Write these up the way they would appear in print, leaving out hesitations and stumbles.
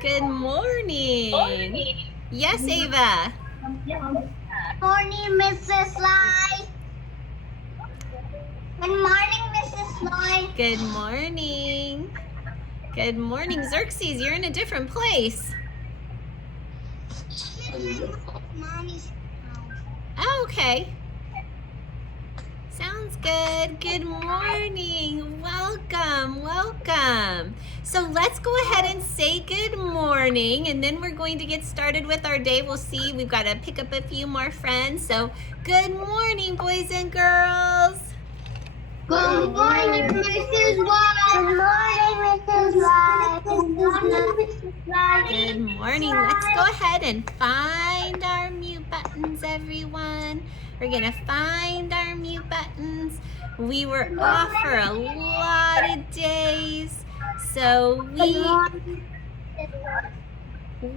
Good morning. Yes, Ava. Morning, Mrs. Lai. Good morning, Mrs. Lai. Good morning. Good morning. Xerxes, you're in a different place. Mommy's house. Oh, okay. Sounds good. Good morning. Welcome. Welcome. So let's go ahead and say good morning, and then we're going to get started with our day. We'll see. We've got to pick up a few more friends. So good morning, boys and girls. Good morning, Mrs. Lai. Good morning, Mrs. Lai. Good morning, Mrs. Lai. Good morning. Let's go ahead and find our mute buttons, everyone. We're going to find our mute buttons. We were off for a lot of days, so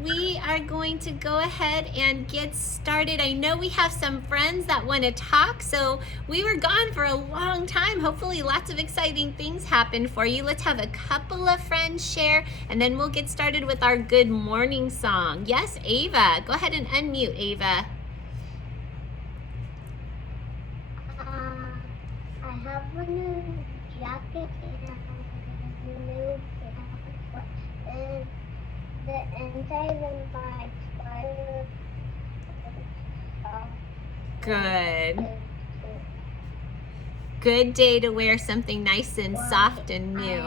we are going to go ahead and get started. I know we have some friends that want to talk, so we were gone for a long time. Hopefully lots of exciting things happened for you. Let's have a couple of friends share, and then we'll get started with our good morning song. Yes, Ava. Go ahead and unmute, Ava. I have a new jacket and a new pants, and the inside of my spider. Good. Good day to wear something nice and soft and new.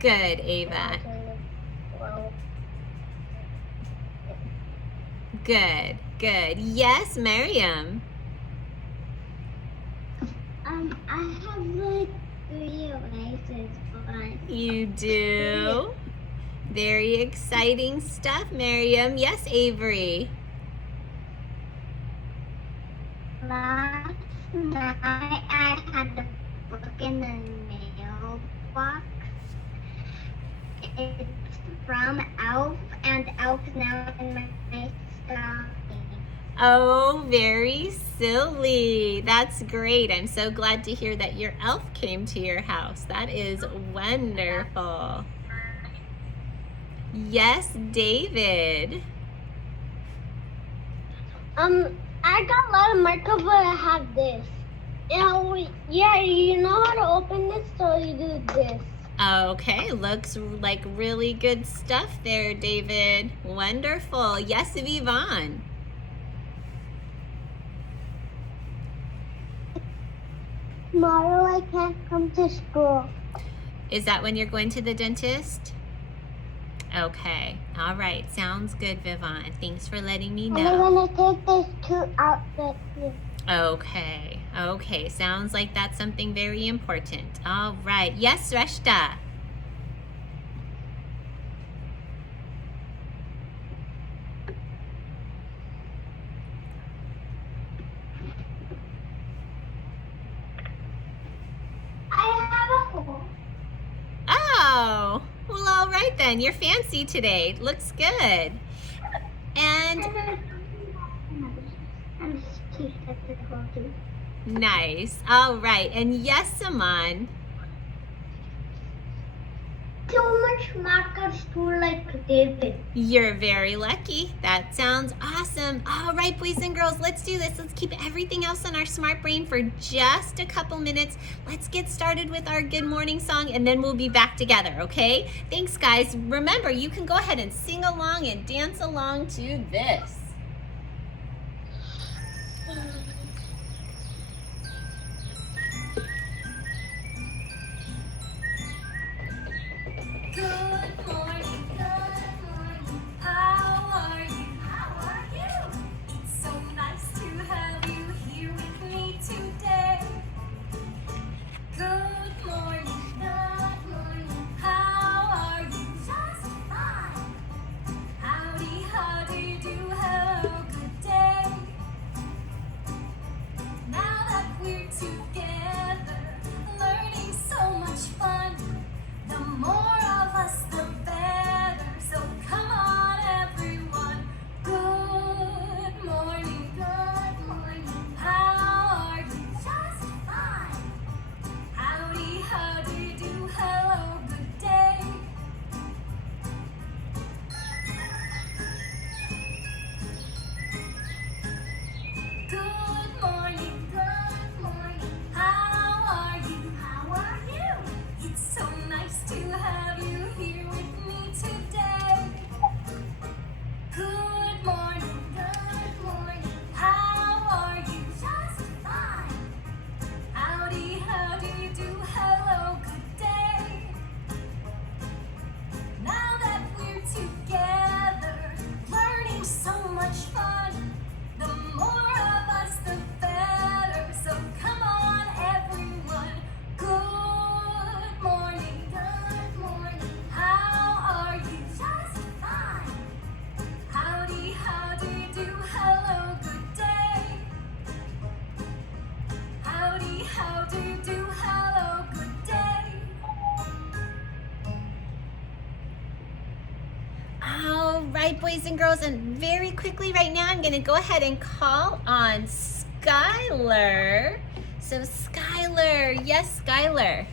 Good, Ava. Good, good. Yes, Miriam. I have like 3 erasers, but You do? Very exciting stuff, Miriam. Yes, Avery. last night I had the book in the mailbox. It's from Elf, and Elf is now in my stocking. Oh, very silly. That's great. I'm so glad to hear that your elf came to your house. That is wonderful. Yes, David. I got a lot of marker, but I have this. Yeah, you know how to open this, so you do this. Okay, looks like really good stuff there, David. Wonderful. Yes, Yvonne. Tomorrow I can't come to school. Is that when you're going to the dentist? Okay. All right. Sounds good, Vivon. Thanks for letting me And know. I'm gonna take these 2 outfits here. Okay. Okay. Sounds like that's something very important. All right. Yes, Reshta. I have a hole. Oh. Well, all right then. You're fancy today. Looks good. And I'm too stuck to the hole too. nice. All right. And yes, Saman. Too much markers to like David. You're very lucky. That sounds awesome. All right, boys and girls, let's do this. Let's keep everything else on our smart brain for just a couple minutes. Let's get started with our good morning song, and then we'll be back together, okay? Thanks, guys. Remember, you can go ahead and sing along and dance along to this. Good morning, how are you? How are you? It's so nice to have you here with me today. Good morning, how are you? Just fine. Howdy, how do you do? How right, boys and girls, and very quickly right now, I'm gonna go ahead and call on Skylar. So Skylar, yes, Skylar.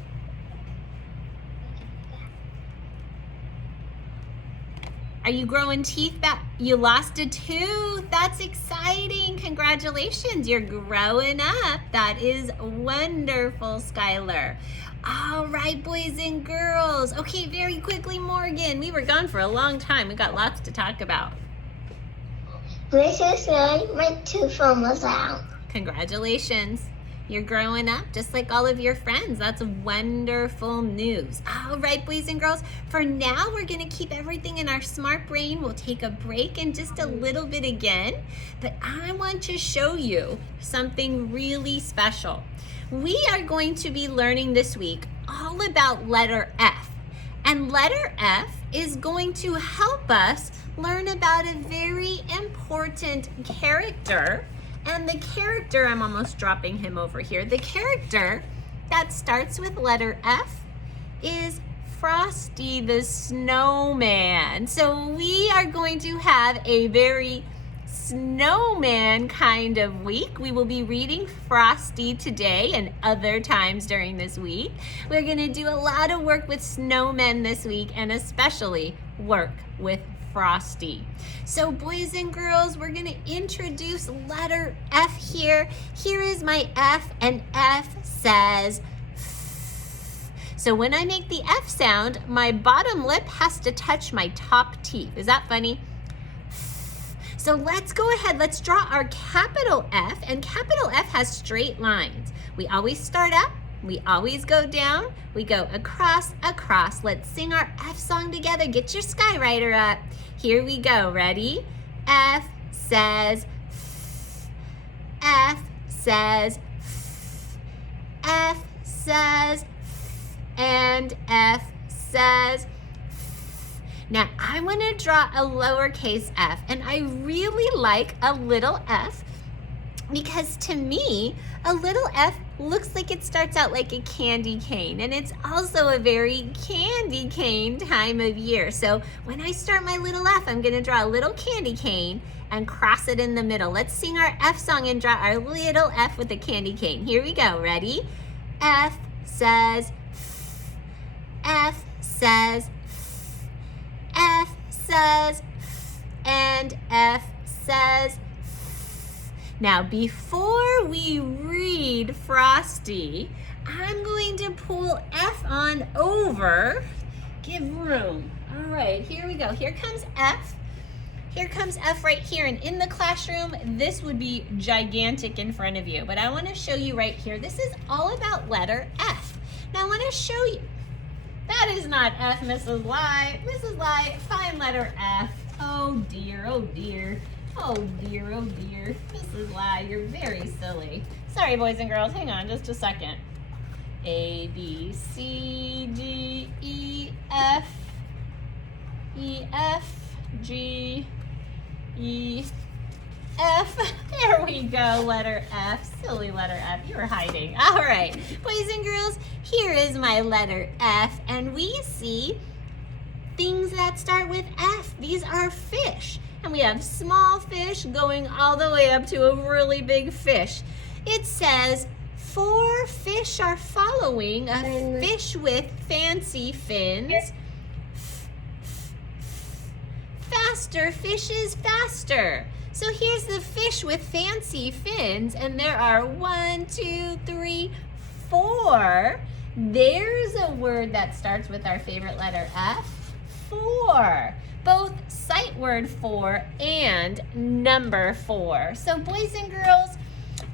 Are you growing teeth? That you lost a tooth? That's exciting. Congratulations, you're growing up. That is wonderful, Skylar. All right, boys and girls. Okay, very quickly, Morgan. We were gone for a long time. We got lots to talk about. Mrs. Lloyd, my tooth was out. Congratulations. You're growing up just like all of your friends. That's wonderful news. All right, boys and girls, for now, we're gonna keep everything in our smart brain. We'll take a break in just a little bit again, but I want to show you something really special. We are going to be learning this week all about letter F. And letter F is going to help us learn about a very important character. And the character, I'm almost dropping him over here. The character that starts with letter F is Frosty the Snowman. So we are going to have a very snowman kind of week. We will be reading Frosty today and other times during this week. We're going to do a lot of work with snowmen this week and especially work with Frosty. So boys and girls, we're going to introduce letter F here. Here is my F, and F says F. So when I make the F sound, my bottom lip has to touch my top teeth. Is that funny? F. So let's go ahead, let's draw our capital F, and capital F has straight lines. We always start up, we always go down, we go across, across. Let's sing our F song together. Get your Skywriter up. Here we go, ready? F says F. F says F. F says F. And F says F. Now I want to draw a lowercase f, and I really like a little f because to me, a little f looks like it starts out like a candy cane, and it's also a very candy cane time of year. So when I start my little f, I'm going to draw a little candy cane and cross it in the middle. Let's sing our F song and draw our little f with a candy cane. Here we go. Ready? F says F. F says F. F says F. And F says Now, before we read Frosty, I'm going to pull F on over. Give room. All right, here we go. Here comes F. Here comes F right here. And in the classroom, this would be gigantic in front of you. But I want to show you right here. This is all about letter F. Now, I want to show you. That is not F, Mrs. Lai. Mrs. Lai, find letter F. Oh, dear. Oh, dear. Oh dear, oh dear. Mrs. Lai, you're very silly. Sorry, boys and girls, hang on just a second. A, B, C, D, E, F, G, E, F. There we go, letter F. Silly letter F, you were hiding. All right, boys and girls, here is my letter F, and we see things that start with F. These are fish. And we have small fish going all the way up to a really big fish. It says, 4 fish are following a fish with fancy fins. Faster fishes faster. So here's the fish with fancy fins, and there are 1, 2, 3, 4. There's a word that starts with our favorite letter F. 4. Both sight word 4 and number 4. So boys and girls,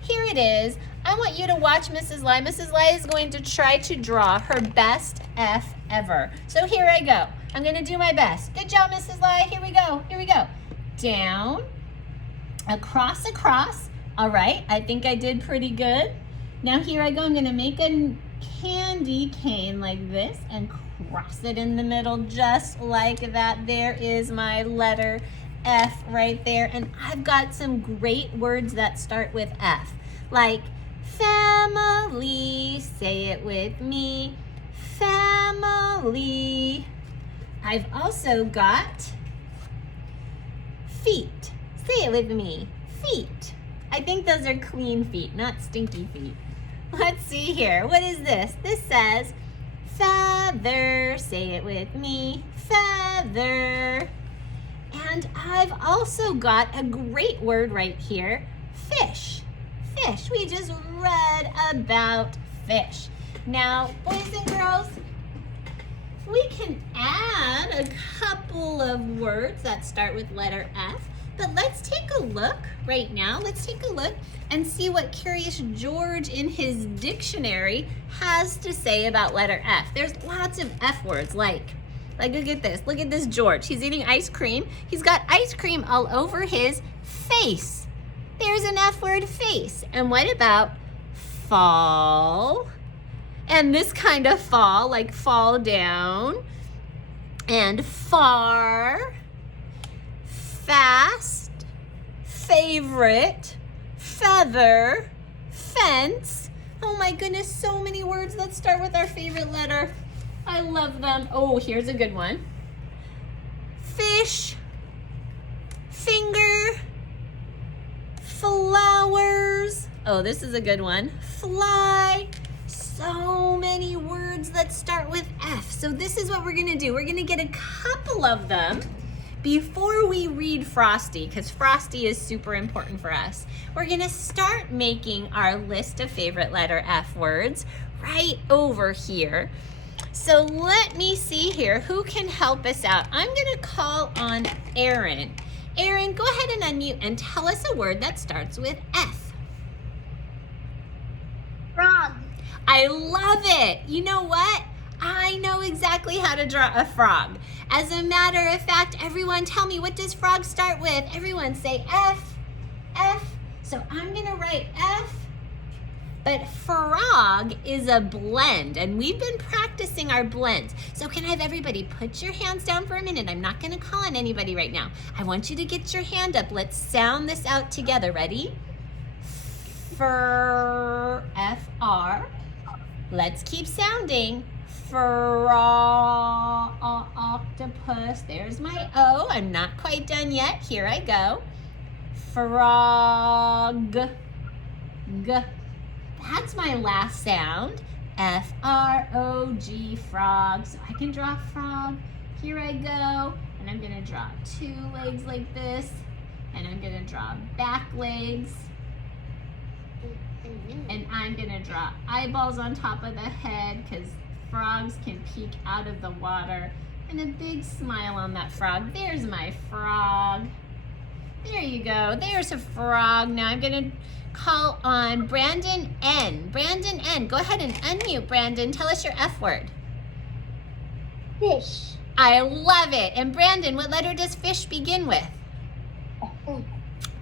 here it is. I want you to watch Mrs. Lai. Mrs. Lai is going to try to draw her best F ever. So here I go. I'm going to do my best. Good job, Mrs. Lai. Here we go. Here we go. Down, across, across. All right, I think I did pretty good. Now here I go. I'm going to make a candy cane like this and cross it in the middle just like that. There is my letter F right there. And I've got some great words that start with F, like family. Say it with me. Family. I've also got feet. Say it with me, feet. I think those are clean feet, not stinky feet. Let's see here, what is this? This says feather. Say it with me, feather. And I've also got a great word right here, fish. Fish, we just read about fish. Now, boys and girls, we can add a couple of words that start with letter F, but let's take a look right now. Let's take a look and see what Curious George in his dictionary has to say about letter F. There's lots of F words like look at this George. He's eating ice cream. He's got ice cream all over his face. There's an F word, face. And what about fall? And this kind of fall, like fall down. And far, fast, favorite, feather, fence. Oh my goodness, so many words that start with our favorite letter. I love them. Oh, here's a good one. Fish, finger, flowers. Oh, this is a good one. Fly. So many words that start with F. So this is what we're gonna do. We're gonna get a couple of them before we read Frosty, because Frosty is super important for us. We're gonna start making our list of favorite letter F words right over here. So let me see here, who can help us out? I'm gonna call on Aaron. Aaron, go ahead and unmute and tell us a word that starts with F. Frog. I love it. You know what? I know exactly how to draw a frog. As a matter of fact, everyone tell me, what does frog start with? Everyone say F, F. So I'm gonna write F, but frog is a blend, and we've been practicing our blends. So can I have everybody put your hands down for a minute? I'm not gonna call on anybody right now. I want you to get your hand up. Let's sound this out together. Ready? Fur, F-R. Let's keep sounding. Octopus. There's my O. I'm not quite done yet. Here I go. Frog. G. That's my last sound. F-R-O-G, frog. So I can draw frog. Here I go. And I'm gonna draw two legs like this. And I'm gonna draw back legs. And I'm gonna draw eyeballs on top of the head because frogs can peek out of the water. And a big smile on that frog. There's my frog. There you go. There's a frog. Now I'm gonna call on Brandon N. Brandon N. Go ahead and unmute, Brandon. Tell us your F word. Fish. I love it. And Brandon, what letter does fish begin with?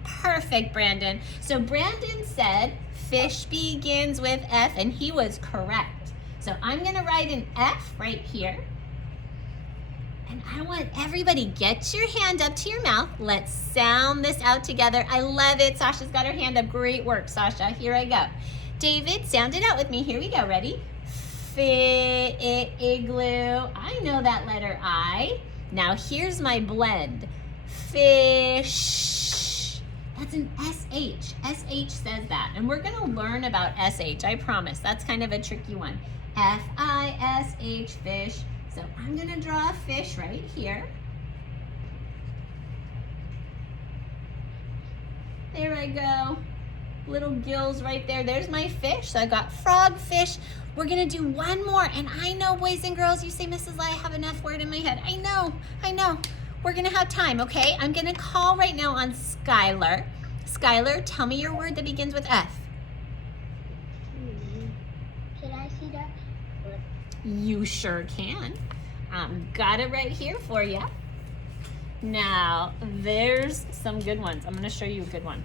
Perfect, Brandon. So Brandon said fish begins with F, and he was correct. So I'm gonna write an F right here. And I want everybody, get your hand up to your mouth. Let's sound this out together. I love it. Sasha's got her hand up. Great work, Sasha. Here I go. David, sound it out with me. Here we go. Ready? Igloo. I know that letter I. Now here's my blend. Fish. That's an SH. SH says that. And we're gonna learn about SH, I promise. That's kind of a tricky one. F-I-S-H, fish. So I'm gonna draw a fish right here. There I go. Little gills right there. There's my fish. So I got frog, fish. We're gonna do one more. And I know, boys and girls, you say, Mrs. Lai, I have an F word in my head. I know. We're gonna have time, okay? I'm gonna call right now on Skylar. Skylar, tell me your word that begins with F. Can I see that? You sure can. Got it right here for you. Now, there's some good ones. I'm gonna show you a good one.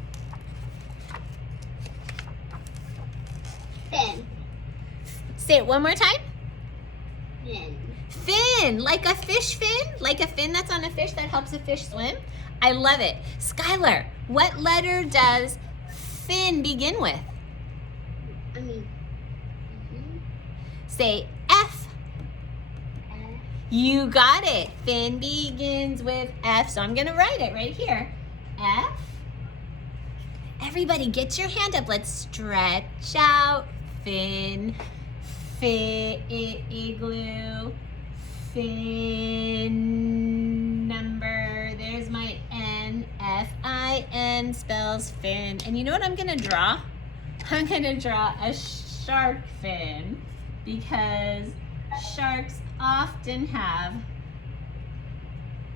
Fin. Say it one more time. Fin. Fin, like a fish fin, like a fin that's on a fish that helps a fish swim. I love it. Skylar, what letter does fin begin with? Say F. You got it. Fin begins with F, so I'm gonna write it right here. F. Everybody get your hand up. Let's stretch out. Fin, igloo, fin number. There's my N. F-I-N spells fin. And you know what I'm gonna draw? I'm gonna draw a shark fin because sharks often have,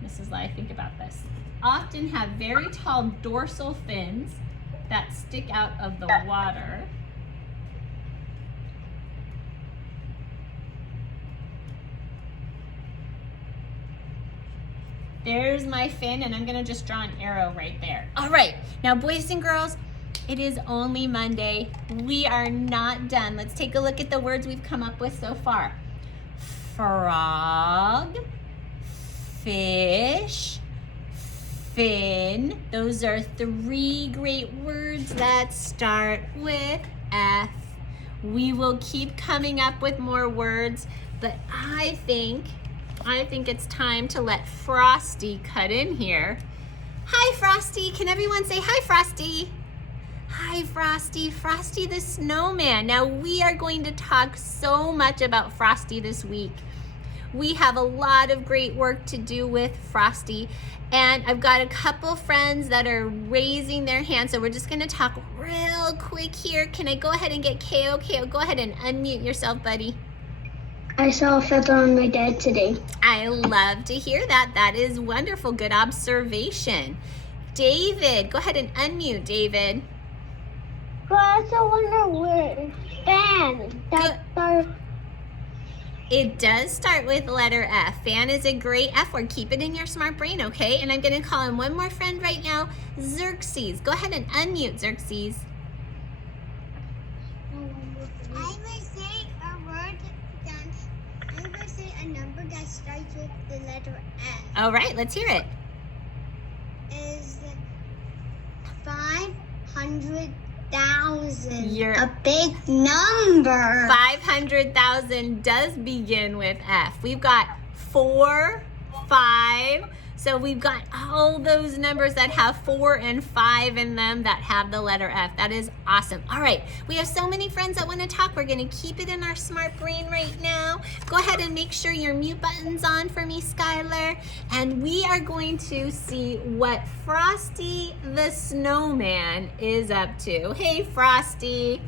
this is what I think about this, often have very tall dorsal fins that stick out of the water. There's my fin, and I'm gonna just draw an arrow right there. All right, now boys and girls, it is only Monday. We are not done. Let's take a look at the words we've come up with so far. Frog, fish, fin. Those are 3 great words that start with F. We will keep coming up with more words, but I think it's time to let Frosty cut in here. Hi, Frosty. Can everyone say hi, Frosty? Hi, Frosty. Frosty the snowman. Now, we are going to talk so much about Frosty this week. We have a lot of great work to do with Frosty, and I've got a couple friends that are raising their hands, so we're just going to talk real quick here. Can I go ahead and get Ko? Ko, go ahead and unmute yourself, buddy. I saw a feather on my dad today. I love to hear that. That is wonderful. Good observation. David, go ahead and unmute, David. But I also wonder where fan. It does start with letter F. Fan is a great F word. Keep it in your smart brain, okay? And I'm going to call in one more friend right now, Xerxes. Go ahead and unmute, Xerxes. I will say a word that, I will say a number that starts with the letter F. All right, let's hear it. Is 500,000. You're a big number. 500,000 does begin with F. We've got 4, 5. So we've got all those numbers that have 4 and 5 in them that have the letter F. That is awesome. All right, we have so many friends that want to talk. We're going to keep it in our smart brain right now. Go ahead and make sure your mute button's on for me, Skylar. And we are going to see what Frosty the Snowman is up to. Hey, Frosty.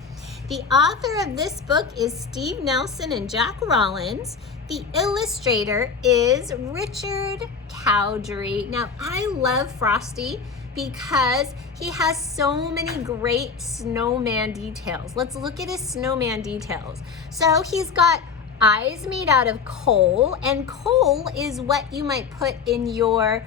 The author of this book is Steve Nelson and Jack Rollins. The illustrator is Richard Cowdery. Now, I love Frosty because he has so many great snowman details. Let's look at his snowman details. So he's got eyes made out of coal, and coal is what you might put in your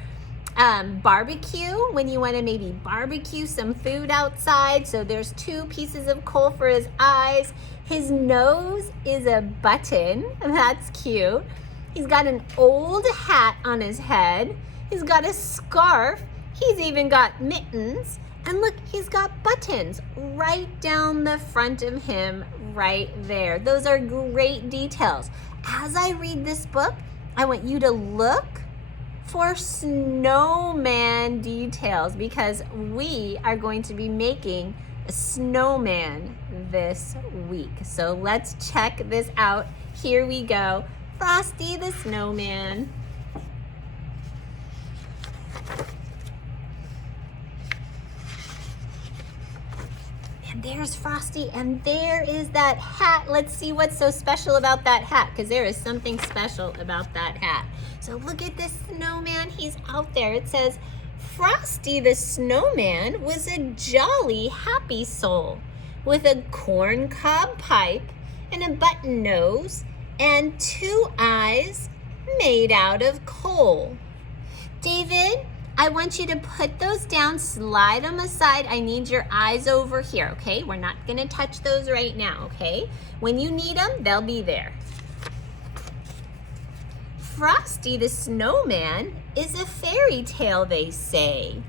barbecue when you want to maybe barbecue some food outside. So there's 2 pieces of coal for his eyes. His nose is a button. That's cute. He's got an old hat on his head. He's got a scarf. He's even got mittens. And look, he's got buttons right down the front of him right there. Those are great details. As I read this book, I want you to look for snowman details because we are going to be making a snowman this week. So let's check this out. Here we go. Frosty the Snowman. And there's Frosty, and there is that hat. Let's see what's so special about that hat, because there is something special about that hat. So look at this snowman. He's out there. It says, Frosty the Snowman was a jolly, happy soul with a corncob pipe and a button nose and 2 eyes made out of coal. David, I want you to put those down, slide them aside. I need your eyes over here, okay? We're not gonna touch those right now, okay? When you need them, they'll be there. Frosty the Snowman is a fairy tale, they say.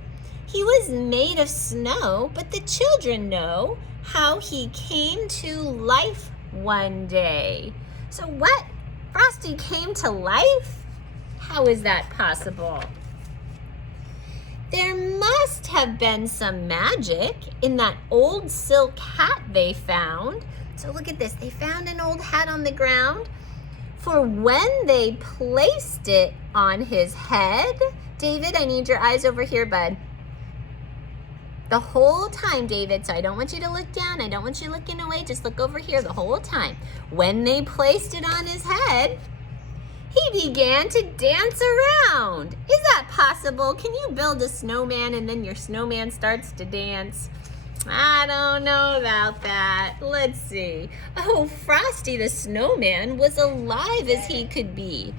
He was made of snow, but the children know how he came to life one day. So what? Frosty came to life? How is that possible? There must have been some magic in that old silk hat they found. So look at this. They found an old hat on the ground. For when they placed it on his head, David, I need your eyes over here, bud. The whole time, David, so I don't want you to look down. I don't want you looking away. Just look over here the whole time. When they placed it on his head, he began to dance around. Is that possible? Can you build a snowman and then your snowman starts to dance? I don't know about that. Let's see. Oh, Frosty the Snowman was alive as he could be.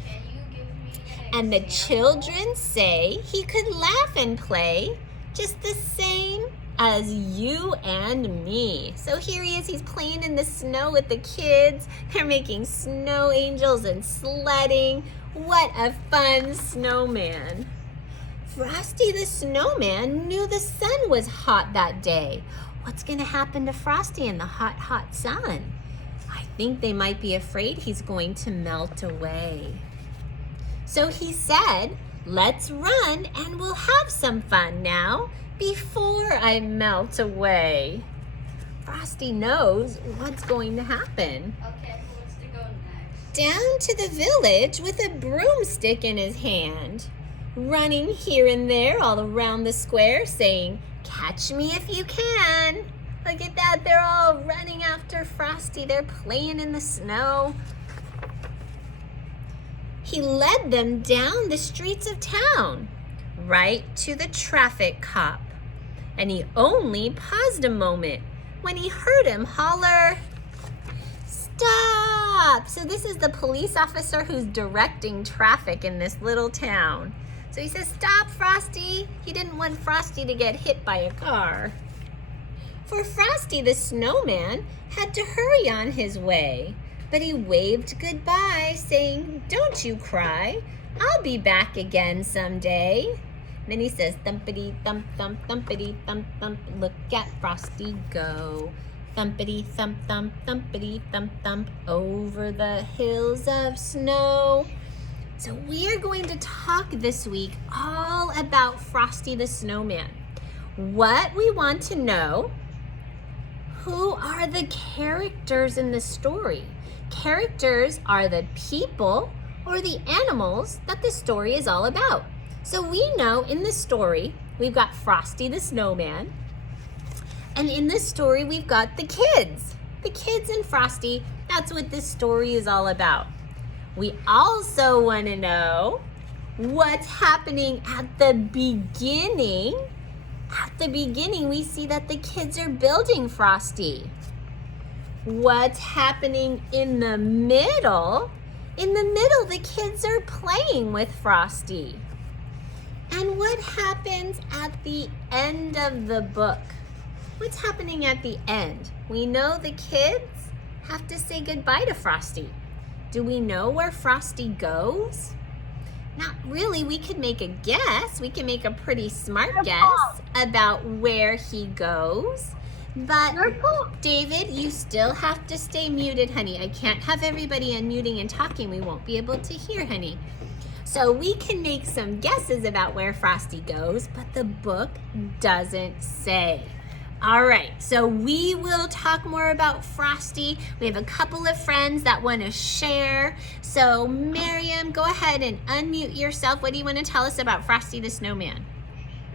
And the children say he could laugh and play just the same as you and me. So here he is, he's playing in the snow with the kids. They're making snow angels and sledding. What a fun snowman. Frosty the Snowman knew the sun was hot that day. What's gonna happen to Frosty in the hot, hot sun? I think they might be afraid he's going to melt away. So he said, let's run and we'll have some fun now before I melt away. Frosty knows what's going to happen. Okay, who wants to go next? Down to the village with a broomstick in his hand, running here and there all around the square saying, catch me if you can. Look at that, they're all running after Frosty. They're playing in the snow. He led them down the streets of town, right to the traffic cop. And he only paused a moment when he heard him holler, stop! So this is the police officer who's directing traffic in this little town. So he says, stop, Frosty. He didn't want Frosty to get hit by a car. For Frosty the Snowman had to hurry on his way. But he waved goodbye, saying, don't you cry. I'll be back again someday. And then he says, thumpity thump thump, thumpity thump thump, look at Frosty go. Thumpity thump thump, thumpity thump thump, over the hills of snow. So we are going to talk this week all about Frosty the Snowman. What we want to know, who are the characters in the story? Characters are the people or the animals that the story is all about. So we know in the story, we've got Frosty the Snowman. And in this story, we've got the kids. The kids and Frosty, that's what this story is all about. We also want to know what's happening at the beginning. At the beginning, we see that the kids are building Frosty. What's happening in the middle? In the middle, the kids are playing with Frosty. And what happens at the end of the book? What's happening at the end? We know the kids have to say goodbye to Frosty. Do we know where Frosty goes? Not really. We could make a guess. We can make a pretty smart guess about where he goes. But David, you still have to stay muted, honey. I can't have everybody unmuting and talking. We won't be able to hear, honey. So we can make some guesses about where Frosty goes, but the book doesn't say. All right, so we will talk more about Frosty. We have a couple of friends that want to share. So Miriam, go ahead and unmute yourself. What do you want to tell us about Frosty the Snowman?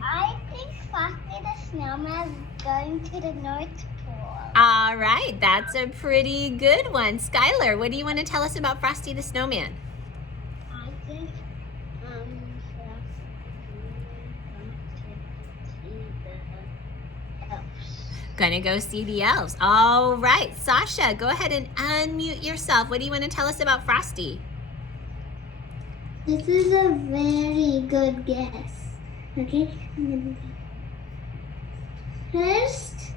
I think Frosty the Snowman is going to the North Pole. All right, that's a pretty good one. Skylar, what do you want to tell us about Frosty the Snowman? I think Gonna go see the elves. All right, Sasha, go ahead and unmute yourself. What do you want to tell us about Frosty? This is a very good guess. Okay? First,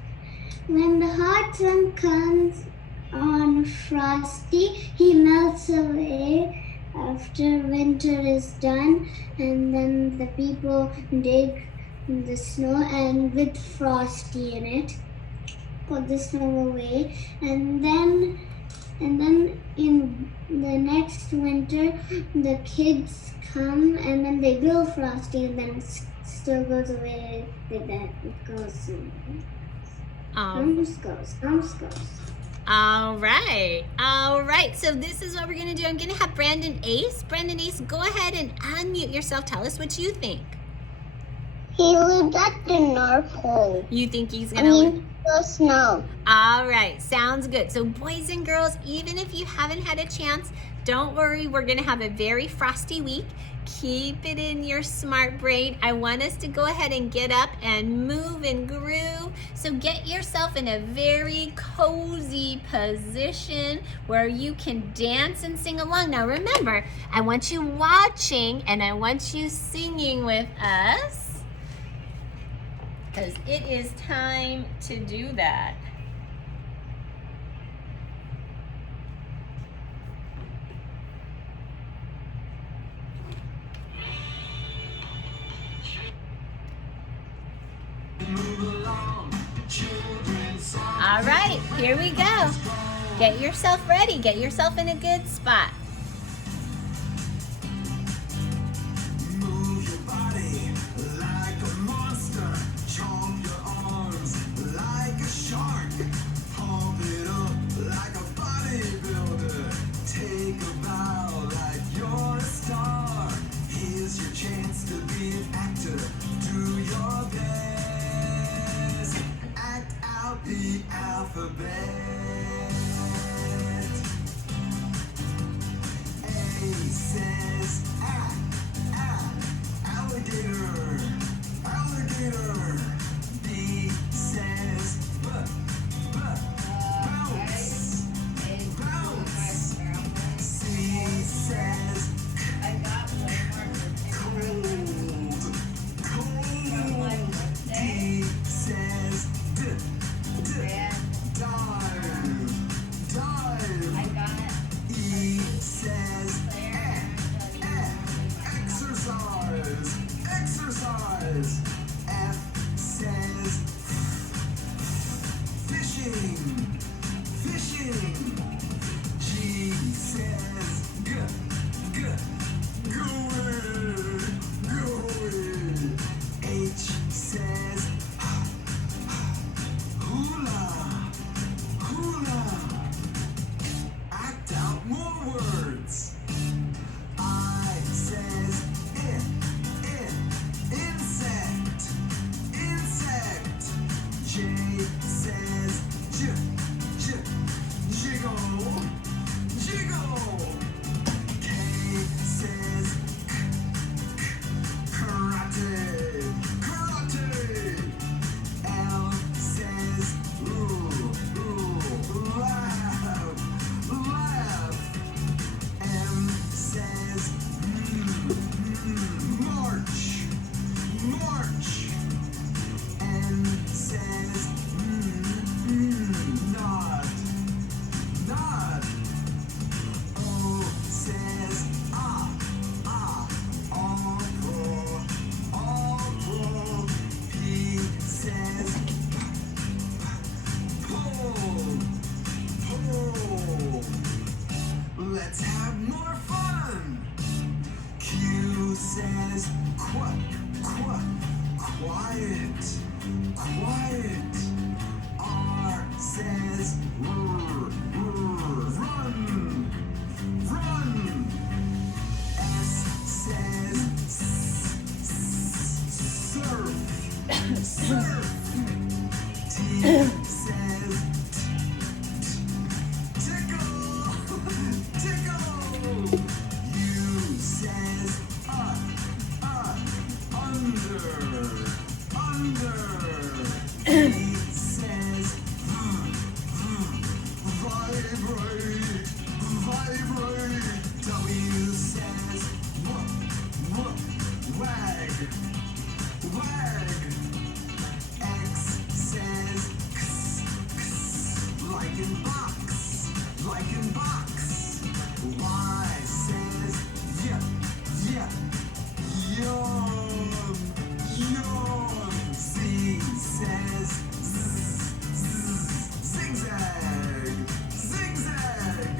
when the hot sun comes on Frosty, he melts away after winter is done, and then the people dig the snow and with Frosty in it, put the snow away, and then in the next winter the kids come and then they build Frosty and then still goes away with that. It goes. Oh. Arms goes. All right. So this is what we're gonna do. I'm gonna have Brandon Ace. Brandon Ace, go ahead and unmute yourself. Tell us what you think. He lives at the North Pole. You think he's gonna? The snow. All right, sounds good. So boys and girls, even if you haven't had a chance, don't worry. We're gonna have a very frosty week. Keep it in your smart brain. I want us to go ahead and get up and move and groove. So get yourself in a very cozy position where you can dance and sing along. Now remember, I want you watching and I want you singing with us, because it is time to do that. All right, here we go. Get yourself ready. Get yourself in a good spot. Move your body like a monster. Chomp your arms like a shark. Pump it up like a bodybuilder. Take a bow like you're a star. Here's your chance to be an actor. Do your best. Act out the alphabet. A says alligator, alligator. B says bounce, bounce. C says I got one more cold, from my cold. birthday. D says Yeah, dive, dive. I got E says Claire. exercise, exercise. F says fishing, fishing. G says going, going. H says hula, hula. Act out more words. I says insect, insect. J says jiggle, jiggle. K says karate, karate. L says laugh, laugh. M says march, march. N says nod, nod. O says all pro. P says pull, pull. Let's have more fun. Q says quiet, quiet. R says run, run. S says surf, surf. T says tickle, tickle. U says under, under. V says vibrate, vibrate. W says wag, wag. X says like in box, like in box. Y says yeah, yum, yum. Z says zigzag, zigzag.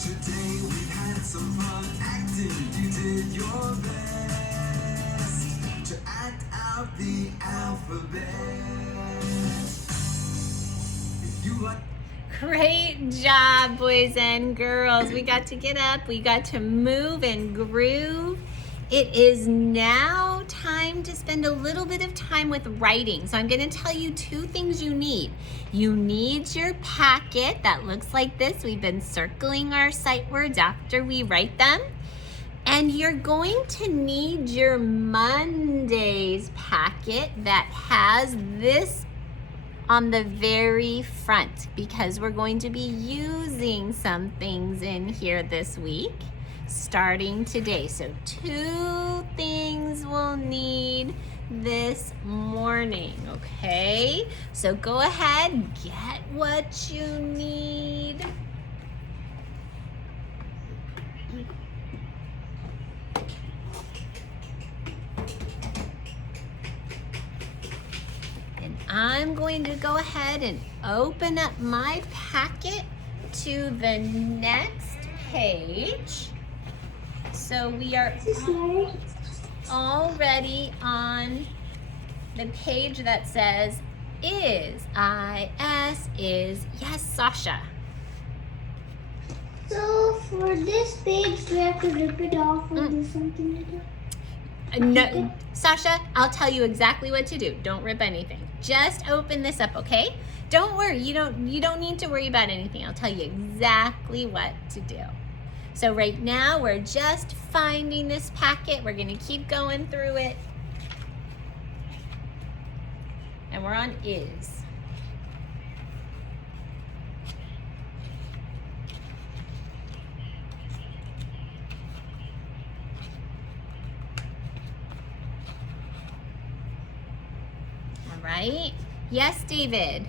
Today we had some fun acting. You did your best to act out out the alphabet. If you like Great job, boys and girls. We got to get up, we got to move and groove. It is now time to spend a little bit of time with writing. So I'm going to tell you 2 things you need. You need your packet that looks like this. We've been circling our sight words after we write them. And you're going to need your Monday's packet that has this on the very front because we're going to be using some things in here this week starting today. So 2 things we'll need this morning, okay? So go ahead, get what you need. And I'm going to go ahead and open up my packet to the next page. So we are already on the page that says is, I-S is, yes, Sasha. So for this page, do I have to rip it off or do something like that? No, Sasha, I'll tell you exactly what to do. Don't rip anything. Just open this up, okay? Don't worry, you don't need to worry about anything. I'll tell you exactly what to do. So right now, we're just finding this packet. We're gonna keep going through it. And we're on is. All right. Yes, David.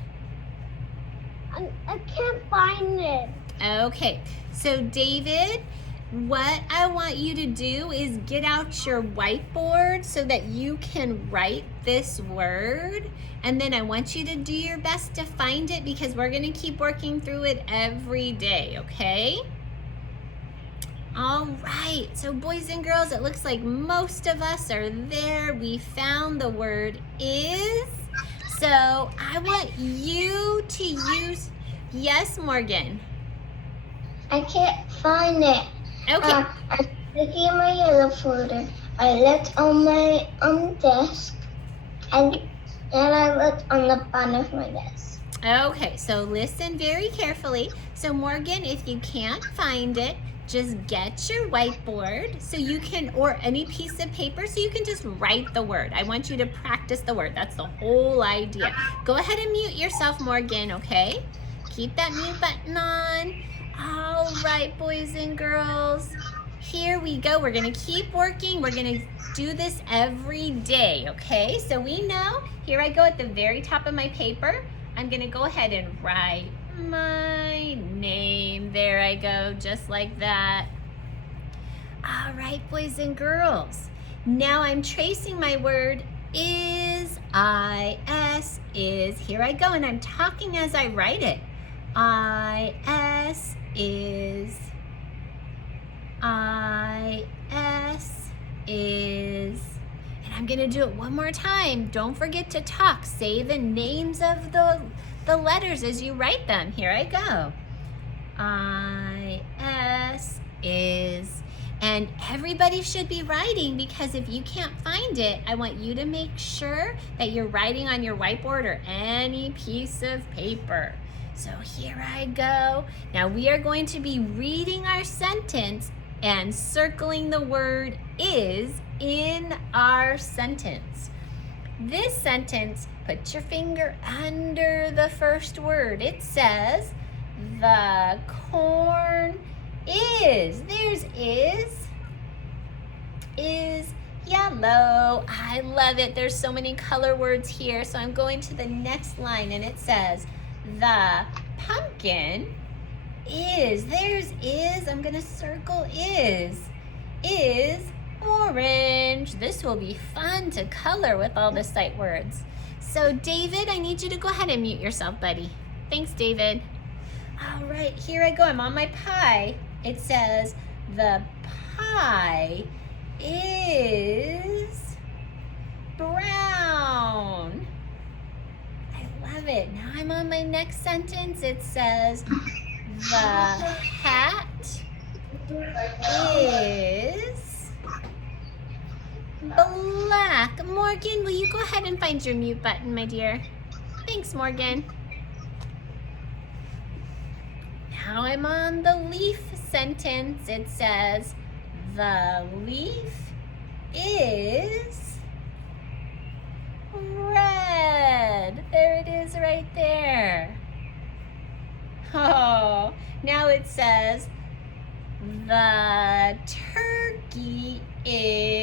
I can't find it. Okay, so David, what I want you to do is get out your whiteboard so that you can write this word. And then I want you to do your best to find it because we're gonna keep working through it every day, okay? All right, so boys and girls, it looks like most of us are there. We found the word is. So I want you to use, yes, Morgan. I can't find it. Okay. I'm looking in my yellow folder. I looked on my desk, and I looked on the bottom of my desk. Okay, so listen very carefully. So Morgan, if you can't find it, just get your whiteboard so you can, or any piece of paper, so you can just write the word. I want you to practice the word. That's the whole idea. Go ahead and mute yourself, Morgan, okay? Keep that mute button on. All right, boys and girls, here we go. We're gonna keep working. We're gonna do this every day, okay? So we know, here I go at the very top of my paper. I'm gonna go ahead and write my name. There I go, just like that. All right, boys and girls. Now I'm tracing my word is, I-S is. Here I go, and I'm talking as I write it. I-S is, I-S is. And I'm gonna do it one more time. Don't forget to talk. Say the names of the letters as you write them. Here I go. I-S is. And everybody should be writing because if you can't find it, I want you to make sure that you're writing on your whiteboard or any piece of paper. So here I go. Now we are going to be reading our sentence and circling the word is in our sentence. This sentence, put your finger under the first word. It says, the corn is. There's is yellow. I love it. There's so many color words here. So I'm going to the next line and it says, the pumpkin is. There's is. I'm going to circle is orange. This will be fun to color with all the sight words. So David, I need you to go ahead and mute yourself, buddy. Thanks, David. All right, here I go. I'm on my pie. It says the pie is brown. I love it. Now I'm on my next sentence. It says, the hat is black. Morgan, will you go ahead and find your mute button, my dear? Thanks, Morgan. Now I'm on the leaf sentence. It says, the leaf is red. There it is right there. Oh, now it says, the turkey is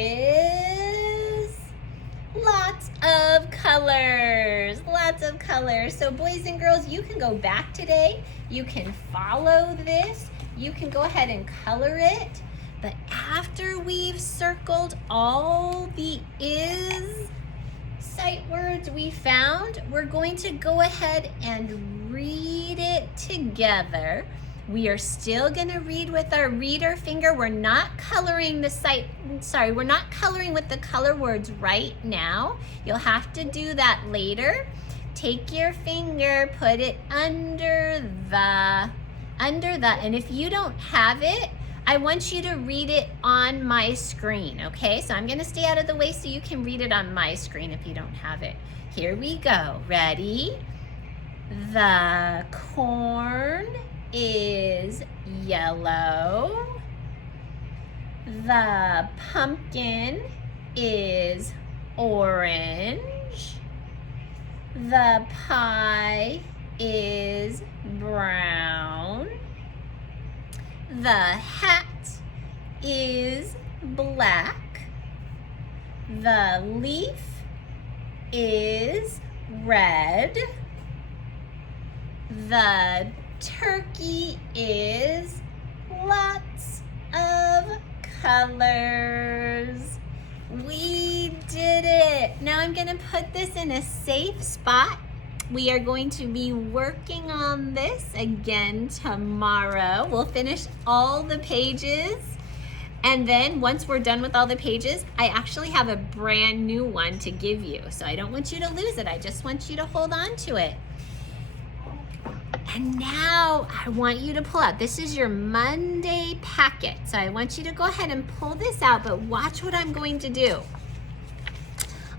lots of colors. Lots of colors. So boys and girls, you can go back today. You can follow this. You can go ahead and color it. But after we've circled all the is sight words we found, we're going to go ahead and read it together. We are still going to read with our reader finger. We're not coloring the we're not coloring with the color words right now. You'll have to do that later. Take your finger, put it under the, and if you don't have it, I want you to read it on my screen, okay? So I'm gonna stay out of the way so you can read it on my screen if you don't have it. Here we go, ready? The corn is yellow. The pumpkin is orange. The pie is brown. The hat is black. The leaf is red. The turkey is lots of colors. We did it. Now I'm going to put this in a safe spot. We are going to be working on this again tomorrow. We'll finish all the pages. And then once we're done with all the pages, I actually have a brand new one to give you. So I don't want you to lose it. I just want you to hold on to it. And now I want you to pull out. This is your Monday packet. So I want you to go ahead and pull this out, but watch what I'm going to do.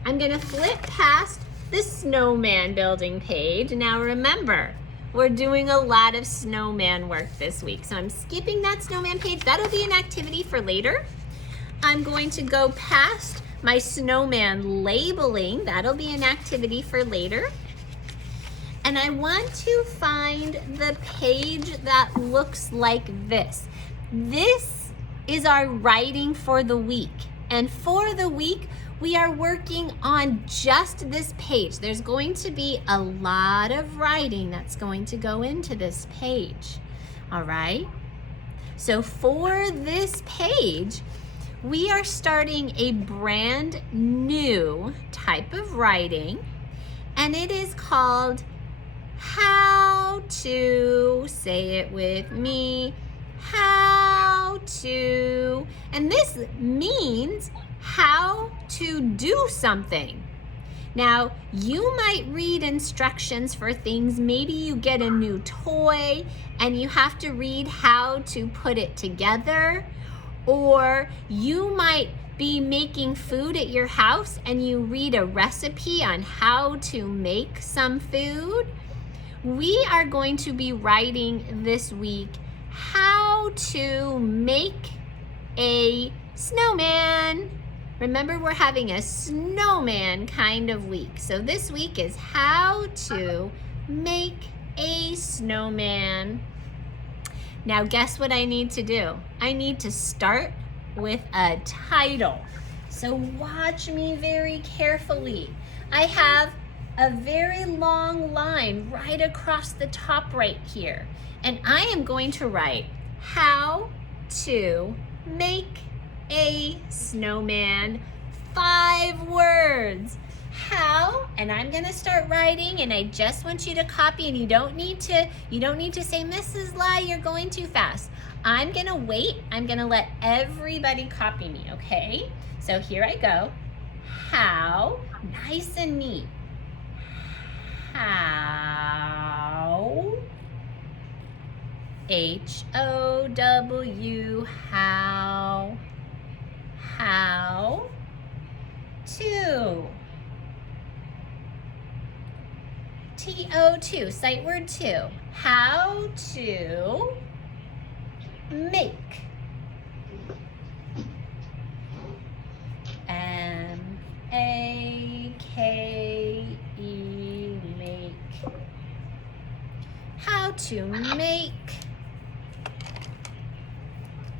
I'm going to flip past the snowman building page. Now remember, we're doing a lot of snowman work this week. So I'm skipping that snowman page. That'll be an activity for later. I'm going to go past my snowman labeling. That'll be an activity for later. And I want to find the page that looks like this. This is our writing for the week. And for the week, we are working on just this page. There's going to be a lot of writing that's going to go into this page. All right? So for this page, we are starting a brand new type of writing, and it is called how to, say it with me, how to, and this means how to do something. Now, you might read instructions for things. Maybe you get a new toy and you have to read how to put it together, or you might be making food at your house and you read a recipe on how to make some food. We are going to be writing this week how to make a snowman. Remember, we're having a snowman kind of week. So this week is how to make a snowman. Now guess what I need to do? I need to start with a title. So watch me very carefully. I have a very long line right across the top right here. And I am going to write how to make a snowman, 5 words. How, and I'm gonna start writing, and I just want you to copy, and you don't need to say, Mrs. Lai, you're going too fast. I'm gonna wait, I'm gonna let everybody copy me, okay? So here I go. How, nice and neat. How, H-O-W, how to. T-O-2, sight word 2. How to make. M-A-K-E, make. How to make.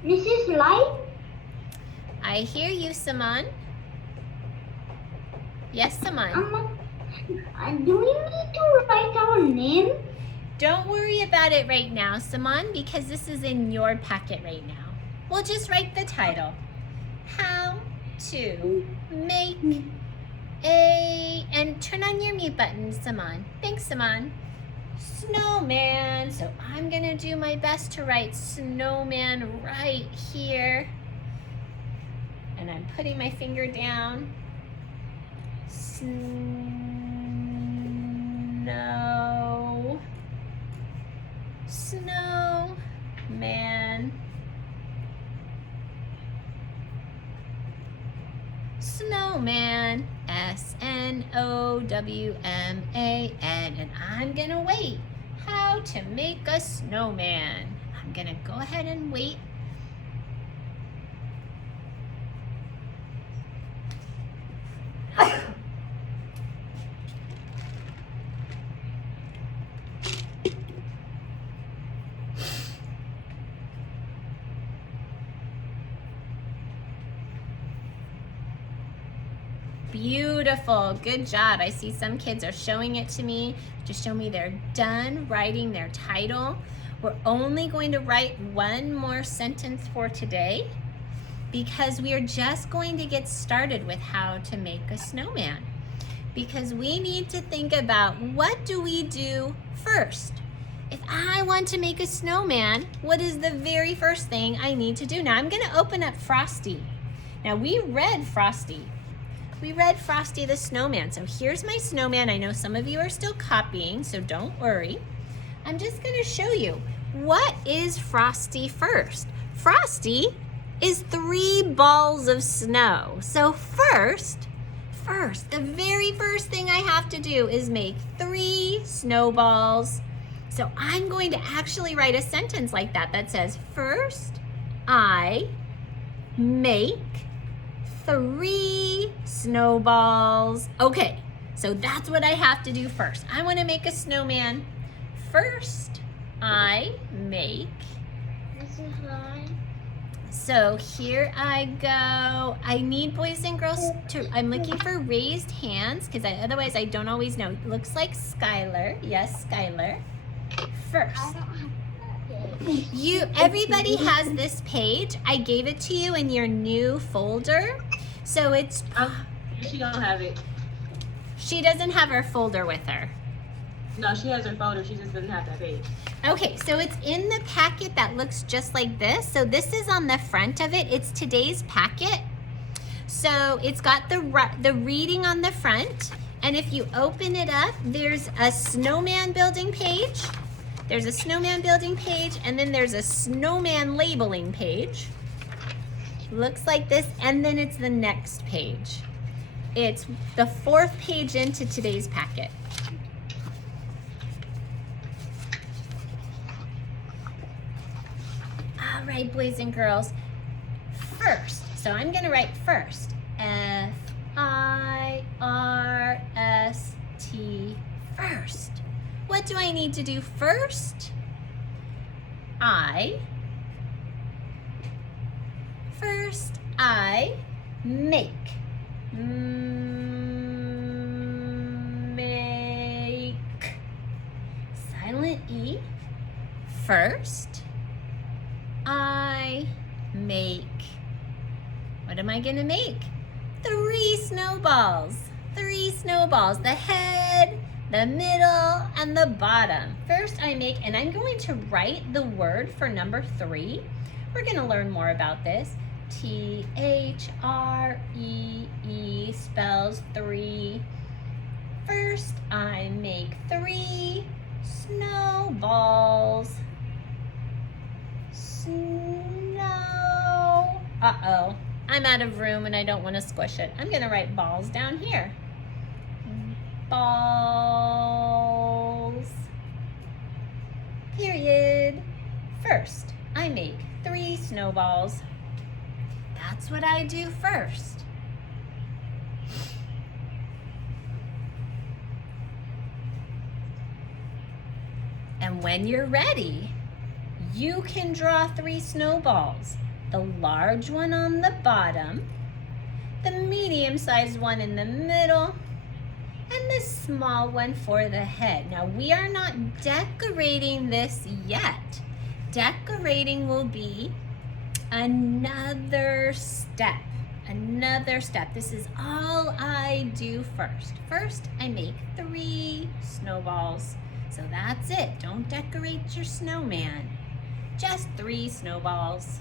Mrs. Light? I hear you, Saman. Yes, Saman. Do we need to write our name? Don't worry about it right now, Saman, because this is in your packet right now. We'll just write the title. How to make and turn on your mute button, Saman. Thanks, Saman. Snowman. So I'm gonna do my best to write snowman right here. And I'm putting my finger down. Snowman. Snowman, S-N-O-W-M-A-N, and I'm gonna wait. How to make a snowman. I'm gonna go ahead and wait. Beautiful, good job. I see some kids are showing it to me to show me they're done writing their title. We're only going to write one more sentence for today because we are just going to get started with how to make a snowman. Because we need to think about what do we do first? If I want to make a snowman, what is the very first thing I need to do? Now I'm gonna open up Frosty. Now we read Frosty. We read Frosty the Snowman. So here's my snowman. I know some of you are still copying, so don't worry. I'm just gonna show you, what is Frosty first? Frosty is 3 balls of snow. So first, the very first thing I have to do is make 3 snowballs. So I'm going to actually write a sentence like that that says, first, I make 3 snowballs. Okay, so that's what I have to do first. I want to make a snowman. First, I make. So here I go. I need boys and girls to, I'm looking for raised hands because otherwise I don't always know. It looks like Skylar. Yes, Skylar. First. Everybody has this page. I gave it to you in your new folder. So it's... She don't have it. She doesn't have her folder with her. No, she has her folder. She just doesn't have that page. Okay, so it's in the packet that looks just like this. So this is on the front of it. It's today's packet. So it's got the reading on the front. And if you open it up, there's a snowman building page. There's a snowman building page, and then there's a snowman labeling page. Looks like this, and then it's the next page. It's the 4th page into today's packet. All right, boys and girls. First, so I'm gonna write first. F-I-R-S-T, first. What do I need to do first? First, I make. Make. Silent E. First, I make. What am I gonna make? 3 snowballs. 3 snowballs. The head, the middle, and the bottom. First I make, and I'm going to write the word for number 3. We're gonna learn more about this. T-H-R-E-E spells 3. First, I make 3 snowballs. Snow. Uh-oh, I'm out of room and I don't want to squish it. I'm gonna write balls down here. Balls. Period. First, I make 3 snowballs. That's what I do first. And when you're ready, you can draw 3 snowballs. The large one on the bottom, the medium-sized one in the middle, and the small one for the head. Now, we are not decorating this yet. Decorating will be another step. This is all I do first. First, I make 3 snowballs. So that's it. Don't decorate your snowman. Just 3 snowballs.